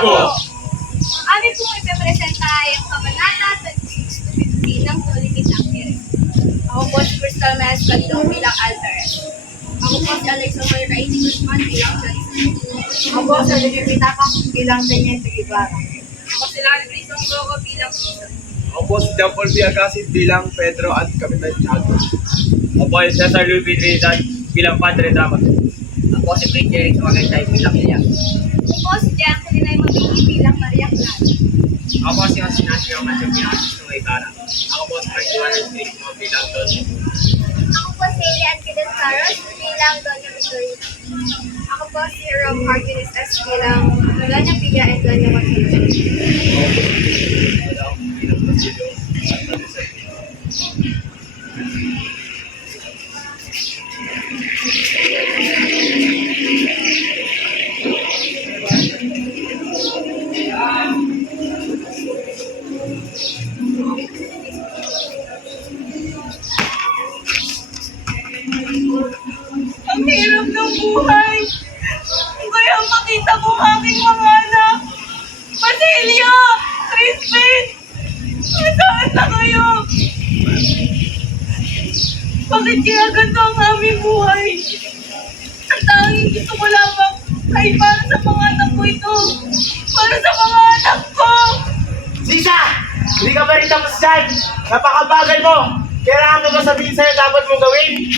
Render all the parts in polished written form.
Opo. Amin pong ipepresenta ay ang Kabanata 26 to 50 ng Nolilit Actire. Ako po si Crystal Mez Candong bilang Alvarez. Ako po si Alexa Moira A. Guzman bilang Charissa. Ako po sa Olivia Pitapang bilang Teniente Guevara. Ako si Lali Brisong Gogo bilang Susan. Ako po si John Paul Biagasid bilang Pedro at Kapitan Chago. Ako po si Cesar Luis Vidridan bilang Padre Dramato. Ako si Prince Eric Sumagantay bilang Ilya. Ako po si Jacqueline Ay Mabini bilang Maria Clara. Ako po si Osinasio Matthew bilang Asistong Ibara. Ako po si Frank Street mo bilang Don. Ako po si Elian Kidan Saros bilang Doña Victoria. Ako po si Rob Martinez S. bilang Doña Pia and Doña Joaquin. Ang hirap ng buhay. Kaya makita ko ang aking mga anak. Basilio! Crispin! Nasaan na kayo? Bakit kaya ganito ang aming buhay? Ang tanging gusto ko lamang ay para sa mga anak ko ito. Para sa mga anak ko! Sisa! Hindi ka pa rin tapos dyan! Napakabagal mo! Kailangan mo ba sabihin sa'yo dapat mong gawin?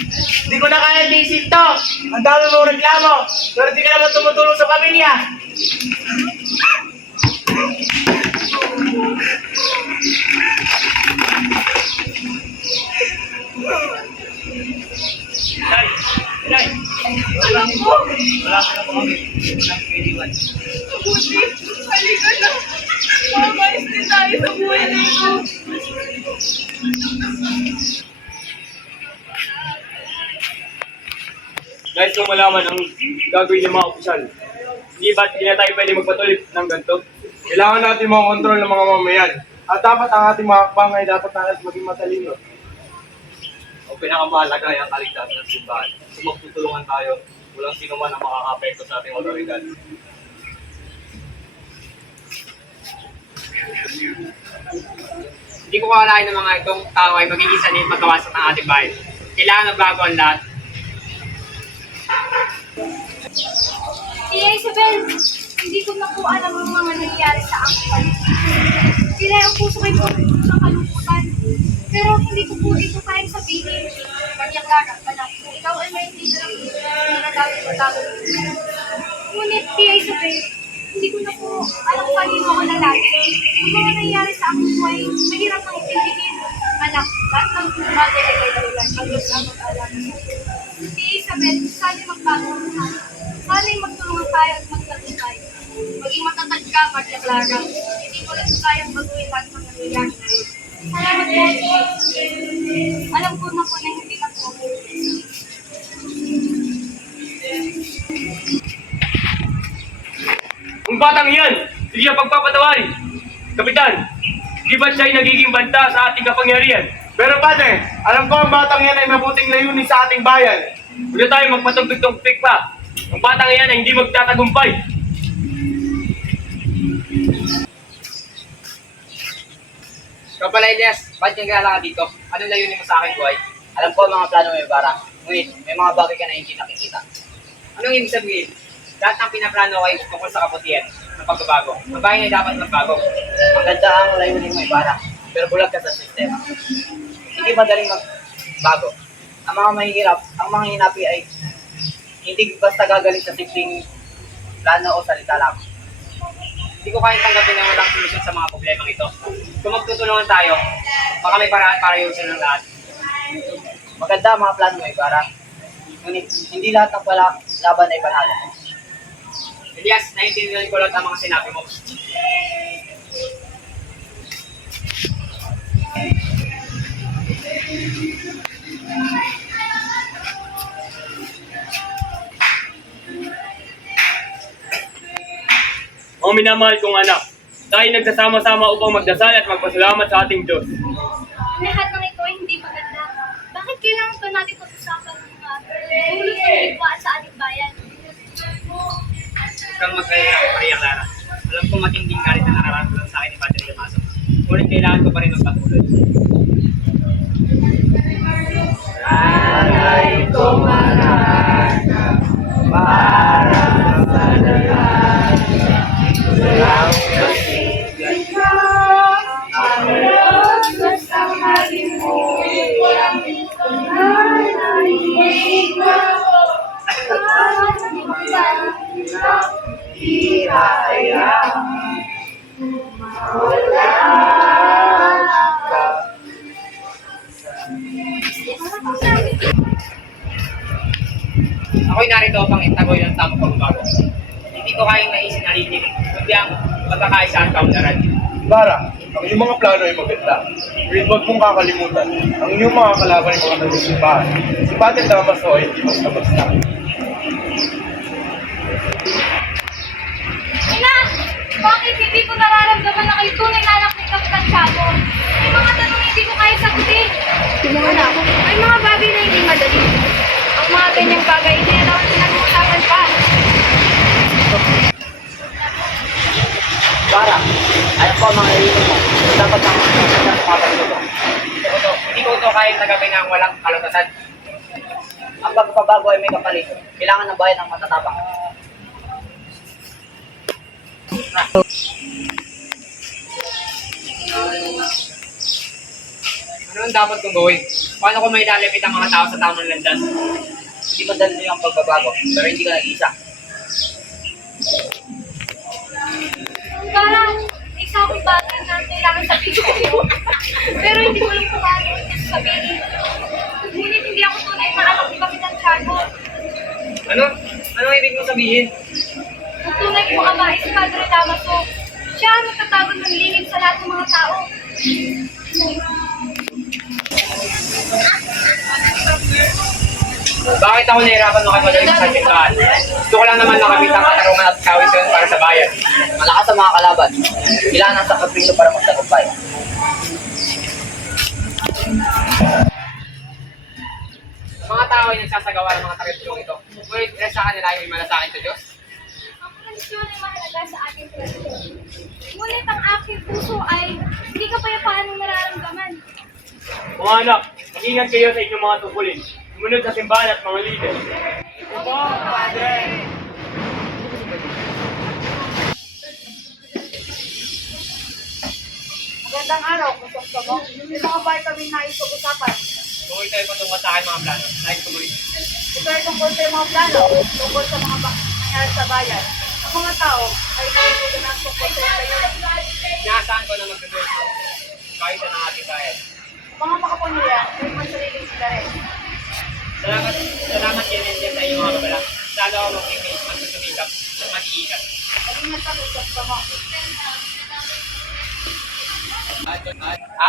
Hindi ko na kaya tiisin to! Ang dami mong reklamo! Pero di ka naman tumutulong sa pamilya! Nay! Nay! Alam ko! Wala ka na po kami. Unang kaidiwan. Mabuti! Halika na! Mamayos din tayo sa buhay na ito! Guys, kung malaman ang gagawin ng mga opisyal, hindi ba't hindi na tayo pwede magpatuloy ng ganito? Kailangan natin makontrol ng mga mamayan. At dapat ang ating mga hakbang ay dapat natin maging matalino. Ang pinakamahalaga ay ang kaligtasan ng simbahan. Kung magtutulungan tayo, walang sino man ang makakapekto sa ating otoridad. Hindi ko kakalain ng mga itong tao ay magiging sanit magkawasan ng ating bayan. Kailangan na bago ang lahat. Tia Isabel, hindi ko na po alam ang mga nangyayari sa aking paligid. Sila ang puso ko'y po ng kalungkutan. Pero hindi ko po ito kayang sabihin. Maria Clara, anak, ikaw ay may hindi na lang pinadami ng tao. Ngunit, Tia Isabel, hindi ko na po alam kanino ko lalaki. Ang mga nangyayari sa aking buhay, mahirap nang intindihin. Anak, lahat ng bagay ay may dahilan. Ang Diyos ang mag-alala sa iyo. Tia Isabel, sana'y magbago ang lahat. Sana'y magtulungan tayo at magtagumpay. Maging matatag ka, Maria Clara. Hindi ko lang kayang baguhin lahat ng nangyayari na yun. Salamat po, Tia Isabel. Alam ko na po na hindi na po ako. Ang batang iyan, hindi niya pagpapatawarin. Kapitan, di ba siya'y nagiging banta sa ating kapangyarihan? Pero padre, alam ko ang batang yan ay mabuting layunin sa ating bayan. Huwag na tayo magpatugtog-tugpik pa. Ang batang iyan ay hindi magtatagumpay. Kapala Elias, ba't kang gala ka dito? Anong layunin mo sa akin, buhay? Alam ko ang mga plano mo, Ibara. Ngunit, may mga bagay ka na hindi nakikita. Anong ibig sabihin? Lahat ng pinaplano ko ay tungkol sa kabutihan ng pagbabago. Ang bayan ay dapat magbago. Maganda ang layunin mo, Ibara. Pero bulag ka sa sistema. Hindi madaling magbago. Ang mga mahihirap, ang mga hinapi ay hindi basta gagaling sa simpleng plano o salita lang. Hindi ko kayang tanggapin na walang solusyon sa mga problemang ito. Kung magtutulungan tayo, baka may paraan para ayusin ang lahat. Maganda ang mga plano mo, Ibara. Ngunit hindi lahat ng laban ay panalo. Elias, naiintindihan ko lahat ang mga sinabi mo. Mga minamahal kong anak, tayo nagsasama-sama upang magdasal at magpasalamat sa ating Diyos. Lahat ng ito ay hindi maganda. Bakit kailangan pa natin pag-usapan ng mga tulong ng iba sa ating bayan? Huwag kang mag-alala, Maria Clara. Alam ko matinding galit na nararamdaman sa akin ni Padre Damaso. Ngunit kailangan ko pa rin magpatuloy. Alay ko mananap para sa lahat. Walang kasigan ka, ang Diyos basta malimutan. Nananalig ka, di hayaan mawala ka. Ako'y narito upang itagoy ang tamang pagbabago. Hindi ko kayang naisin na linig, kundi ang pagkakaisa at kaunlaran. Bara, ang iyong mga plano ay maganda. Ngunit huwag mong kakalimutan, ang iyong mga kalaban ay mga nagsisimbahan. Si Padre Damaso ay hindi basta-basta. Ina! Bakit hindi ko nararamdaman na kayo tunay na anak ni Kapitan Tiago? May mga tanong na hindi ko kaya sagutin. Anak, may mga bagay na hindi madali. Ang mga ganyang bagay, hindi na naman pinag-uusapan pa. Bara, alam ko ang mga ilitin mo. Dapat ang mga kapatid ko. Hindi ko ito kayang nagabay na walang kalutasan. Ang pagpapago ay may kapalit. Kailangan ng bayan ng matatapang. Ano ang dapat kong gawin? Paano ko may lalapit ang mga tao sa tamang landas? Hindi madali ang pagbabago, pero hindi ka nag-isa. Parang isa akong bagay na kailangan sabihin ko sa'yo. Pero hindi ko alam kung paano ito sabihin. Ngunit hindi ako tunay na anak ni Kapitan Tiago. Ano? Anong ibig mo sabihin? Ang tunay kong ama ay si Padre Damaso. Siya ang nagtatawag ng lingid sa lahat ng mga tao. Bakit ako nahirapan makipagaling sa simbahan? Gusto ko lang naman nakamit ang katarungan at kawisan para sa bayan. Malakas ang mga kalaban. Kailangan ng sakripisyo para magtagumpay. Mga tao ay nagsasagawa ng mga tradisyong ito. Ngunit ilan sa kanila ay may malasakit sa Diyos. Ang tradisyon ay mahalaga sa ating tradisyon. Ngunit ang aking puso ay hindi kapayapaan ng nararamdaman. Mga anak, mag-ingat kayo sa inyong mga tungkulin. Sumunod sa simbahan at mga leader. Magandang araw, gusto mo. May mga bagay kami na ipag-usapan. Tuloy tayo patungkol sa akin mga plano. Nais tuloy. Ito ay tungkol sa mga plano, tungkol sa mga nangyari sa bayan. Ang mga tao ay nangyayon ng tungkol sa bayan. Inaasahan ko na magtutuloy sa kahit sa ng ating bayan. Mga makapangyarihan ay mansariling sila rin. Salamat din sa inyong mga babala. Lalo ako magsusumikap at mag-iikat. Mag-ingat ako sa mo.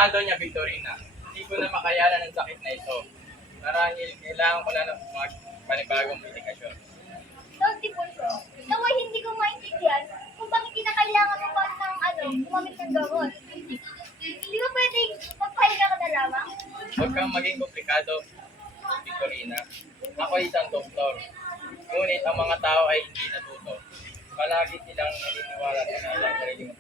Doña Victorina, hindi ko na makayanan ang sakit na ito. Marahil kailangan ko na ng mga panibagong medikasyon. Don Tiburcio, naway hindi ko maintindihan kung bakit kinakailangan mo pa gumamit ng gamot. Hindi ba pwedeng magpahinga ka na lamang? Huwag kang maging komplikado, Victorina. Ako ay isang doktor. Ngunit ang mga tao ay hindi natuto. Palagi silang naniniwala sa kanilang sarili mo.